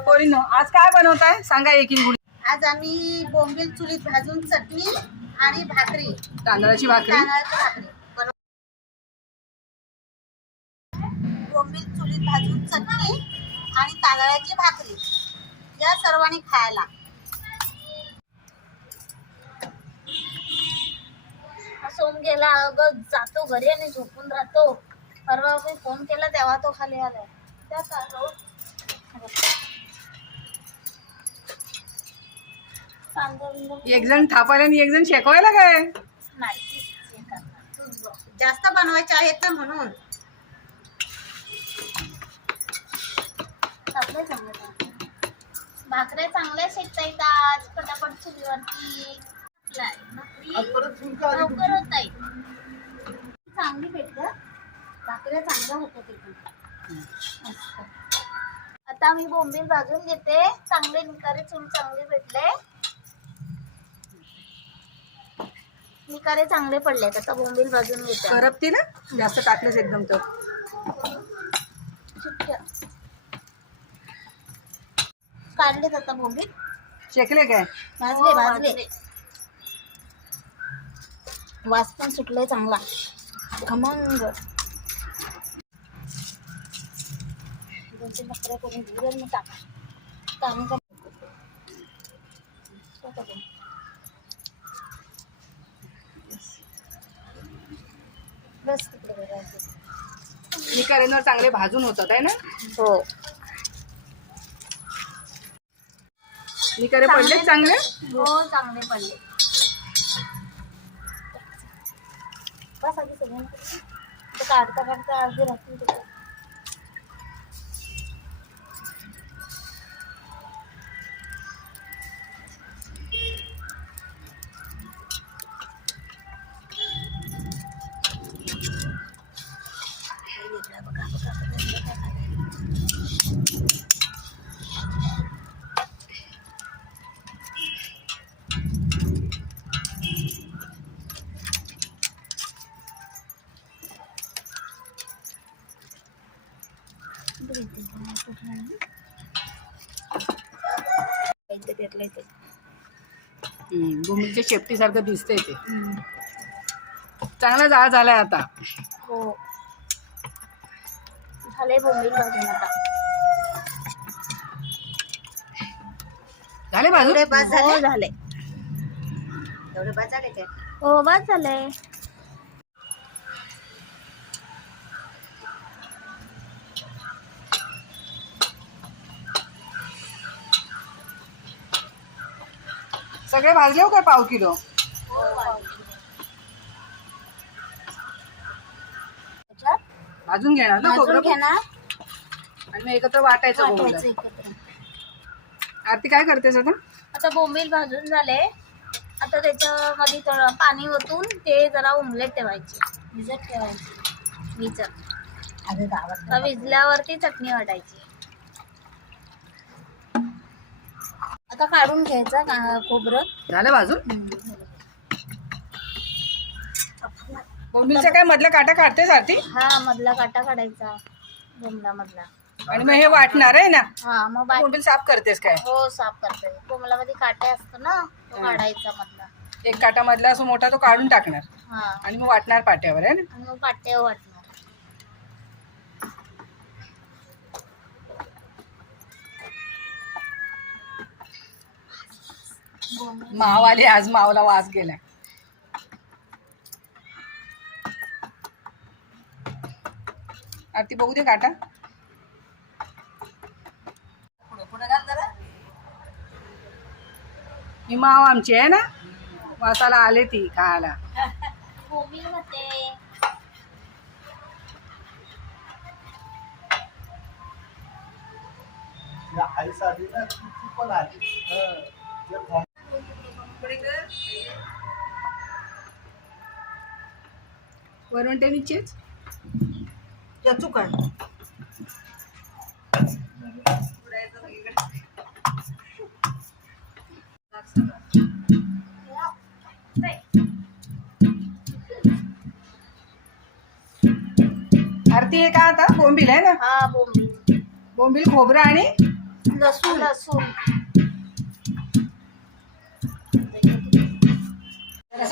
पोरीनो आज काय बनवताय? सांगा एकी आज आम्ही बोंबील चुलीत भाजून चटणी आणि भाकरी. तांदळाची भाकरी. तांदळाची भाकरी. बनव- बोंबील चुलीत भाजून चटणी आणि तांदळाची भाकरी. या सर्वांनी खायला. सोम गेला अगं जातो घरी आणि झोपून राहतो परवा मी फोन केला तेव्हा तो खाली आलाय त्यात आलो एक जण थापायला आणि एक जण शेकवायला काय नाही करणार. तूच बघ. जास्त बनवायचे आहेत ना म्हणून टाकलंय चांगलं. भाकऱ्या चांगल्या शेकता येतात पटापट चुलीवरती टाकलाय. भाकरी लवकर होत आहे चांगली भेटलं. भाकऱ्या चांगल्या होत्या ते पण. मस्त. आता मी बोंबील भाजून घेते. चांगले निकारे चूल चांगले भेटले. निकारे चांगले पडलेत. आता बोंबील भाजून घेते. करपती ना? जास्त टाकलंच एकदम सुट्ट्या. काढलेत आता बोंबील. शेकले काय? भाजले. भाजले. वास पण सुटलाय चांगला. खमंग. दोन तीन करून टाका. बस तिकडे चांगले भाजून होतात आहे ना? हो. निकारे पडले चांगले? हो चांगले पडले बस आधी सगळ्यांना ते काढता काढता अर्धे राहतील घेतलंय ते. भूमीच्या शेपटी सारखं दिसतंय ते. चांगला जाळ झालाय आता. हो. झाले बोंबील भाजून आता. झाले एवढे बाद हो झाले. झाले झाले हो बस झालंय सगळे भाजले हो काय पाव किलो? भाजून घेणार ना भाजून खोबरं? घेणार. आणि मग एकत्र वाटायचं वाटायचं बोंबील. एकत्र. आरती काय करतेस आता? आता बोंबील भाजून झाले. आता त्याच्यामध्ये थोडं पाणी ओतून ते जरा उमलेट ठेवायचे. भिजत ठेवायचे. गावात आता विजल्यावरती चटणी वाटायची. आता काढून घ्यायचं खोबरं? झालं भाजून? बोंबीलच्या काय मधल्या काटा काढतेस आरती? हा मधला काटा काढायचा बोंबला मधला. आणि मग हे वाटणार आहे ना? हा मग बोंबील साफ करतेस काय? हो साफ करते. कोमलामध्ये काटे असतो ना तो. काढायचा मधला. एक काटा मधला असं मोठा तो काढून टाकणार. हा. आणि मग वाटणार पाट्यावर आहे ना? आणि मग पाट्यावर वाटणार. माव आली आज मावला वास गेलाय. आरती बघू दे काटा. ही माव आमची आहे ना? वासाला आले ती खायला. वरवंट्यानीचेच? त्याचू काय आरती हे का आता? बोंबील आहे ना? हा बोंबील. बोंबील खोबरं आणि? लसूण. लसूण.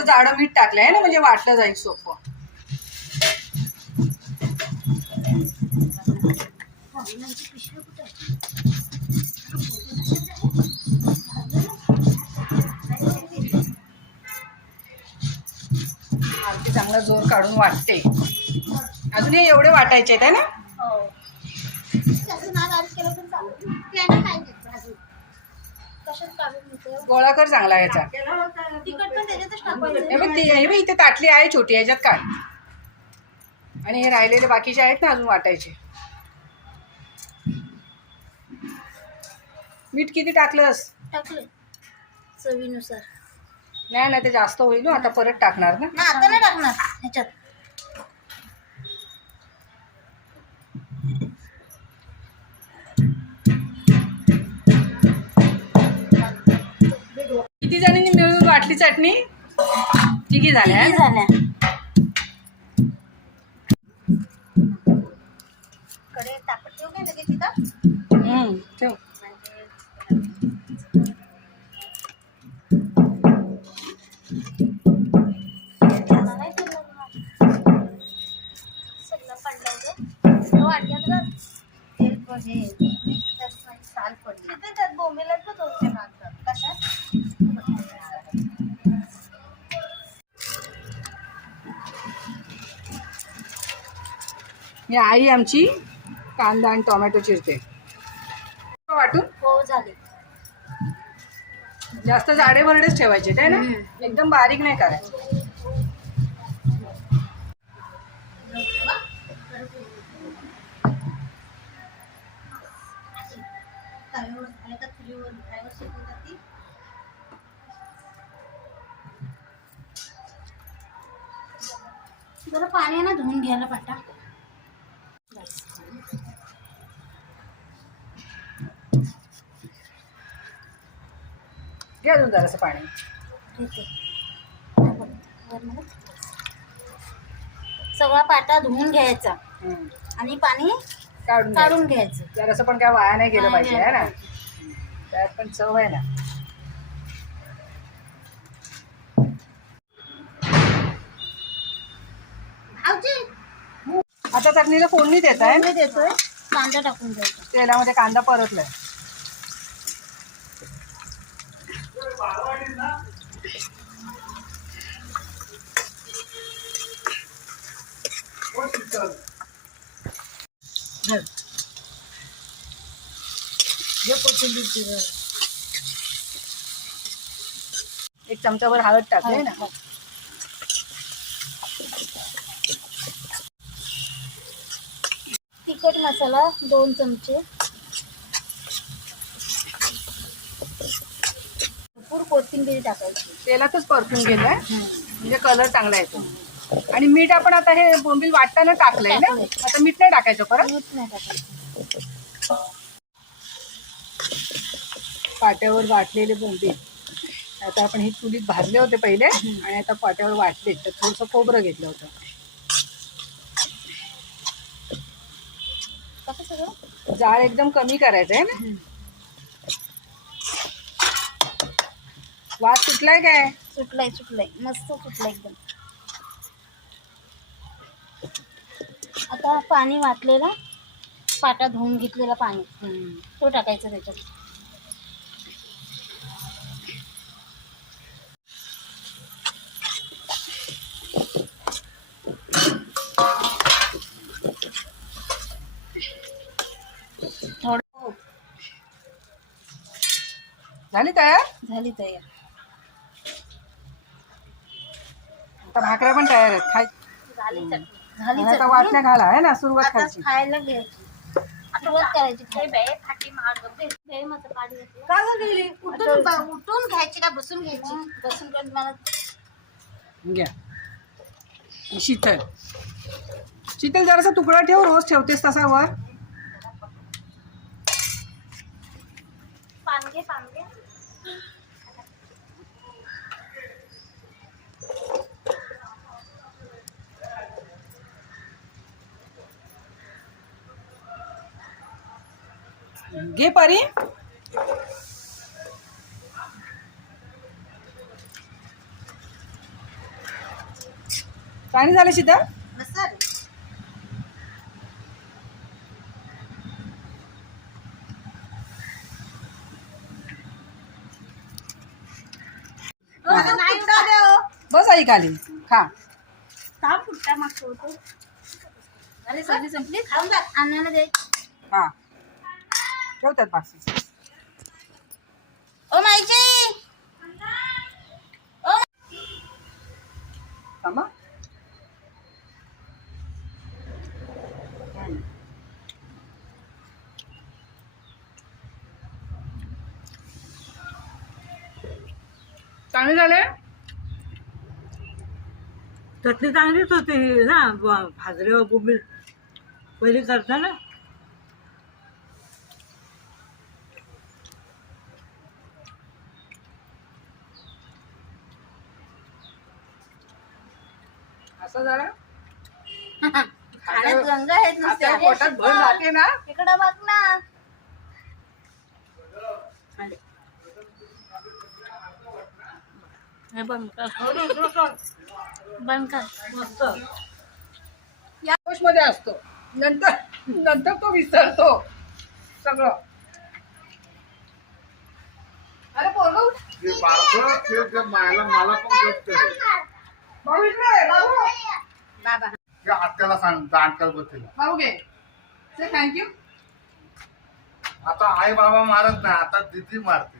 असं जाडं मीठ टाकलं आहे ना म्हणजे वाटलं जाईल सोपं. चांगला जोर काढून वाटते. अजून हे एवढे वाटायचे आहेत है ना? हो. गोळा कर चांगला याचा पण त्याच्यातच हे टाकायचं बघ ती- हे बघ इथे ताटली आहे छोटी याच्यात काढ. आणि हे राहिलेले बाकीचे आहेत ना अजून वाटायचे. मीठ किती टाकलंस? टाकले चवीनुसार. नाही ना ते जास्त होईल हो, आता परत टाकणार ना. ना आता नाही टाकणार ह्याच्यात. चटणी? तिघी झाल्या. है? झाल्या. ठेवू लगेच तिथं हम्म, ठेव त्याला नाही ठेवलं मग. सगळं पडलं ते. तो वाटण्यात का? तेल पण हे, मीठ त्यात पण साल पडली. तिथे त्यात बोंबीलाच पण दोनशे मागतात. कशात? ही आई आमची कांदा आणि टोमॅटो चिरते. वाटून? हो झाले. जास्त जाडे भरडेच ठेवायचे आहे ना. एकदम बारीक नाही करायचे. ती जरा पाण्यानं धुवून घ्यायला पाटा. घे अजून जरासं पाणी. घेते. सगळा पाटा धुवून घ्यायचा. आणि पाणी काढून काढून घ्यायचं. जरासं पण काय वाया नाही गेलं वाया पाहिजे आहे ना? त्यात पण चव आहे ना. आता चटणीला फोडणी देत आहे मी देतोय. कांदा टाकून द्यायचा. तेलामध्ये कांदा परतलाय. कोथिंबीर. एक चमचाभर हळद टाकले ना? तिखट मसाला दोन चमचे. भरपूर कोथिंबीर टाकायची. तेलातच परतून घेतलाय. म्हणजे कलर चांगला येतो. आणि मीठ आपण आता हे बोंबील वाटताना टाकलंय ना. आता मीठ नाही टाकायचं परत? मीठ नाही टाकायचं. पाट्यावर वाटलेले बोंबील. आता आपण हे चुलीत भाजले होते पहिले आणि आता पाट्यावर वाटले. तर थोडंसं खोबरं घेतलं होतं. जाळ एकदम कमी करायचं आहे ना? वास सुटलाय काय सुटलाय सुटलाय मस्त सुटलाय एकदम आता पाणी वाटलेला पाटा धुवून घेतलेला पाणी. तो टाकायचा त्याच्यात. थोडं झाली तयार? झाली तयार. आता भाकऱ्या पण तयार आहेत. खाय. झाली चटणी झाली आता. चटणी वाटण्या घाला आहे ना सुरुवात आता खायची. खायला सुरुवात करायची. बे फाटी मार बे माझं पाणी घेतलं. उठून ब- उठून घ्यायची का बसून घ्यायची? बसून पण मला. घ्या. शीतल. शीतल जरासा तुकडा ठेव रोज ठेवतेस तसा वर. पानगे पानगे घे परी. चांगली झाली सीता हो. बस आई खाली. खा. का फुटता मागतो होतो सगळी संपली? खाऊन जा. अन्नाला दे. हा. ठेवतात बाकी ओ थांबा. हम्म. चांगले झाले? चटणी चांगलीच होती ना ब- भाजल्यावर बोंबील पहिली करताना. असं जरा. खाण्यात गंगा आहेत नुसत्या पोटात भर जाते ना. इकडं बघ ना. हे बंद कर. बंद कर. मस्त. जोशमध्ये असतो. नंतर नंतर तो विसरतो. सगळं. अरे पोरगं उठ. ते बारकं ते ते मायला मला पण. भाऊ इकडे बाबा आत्याला सांग दान कर बघ तिला भाऊ घे से थँक्यू आता आई बाबा मारत नाही आता दिदी मारते.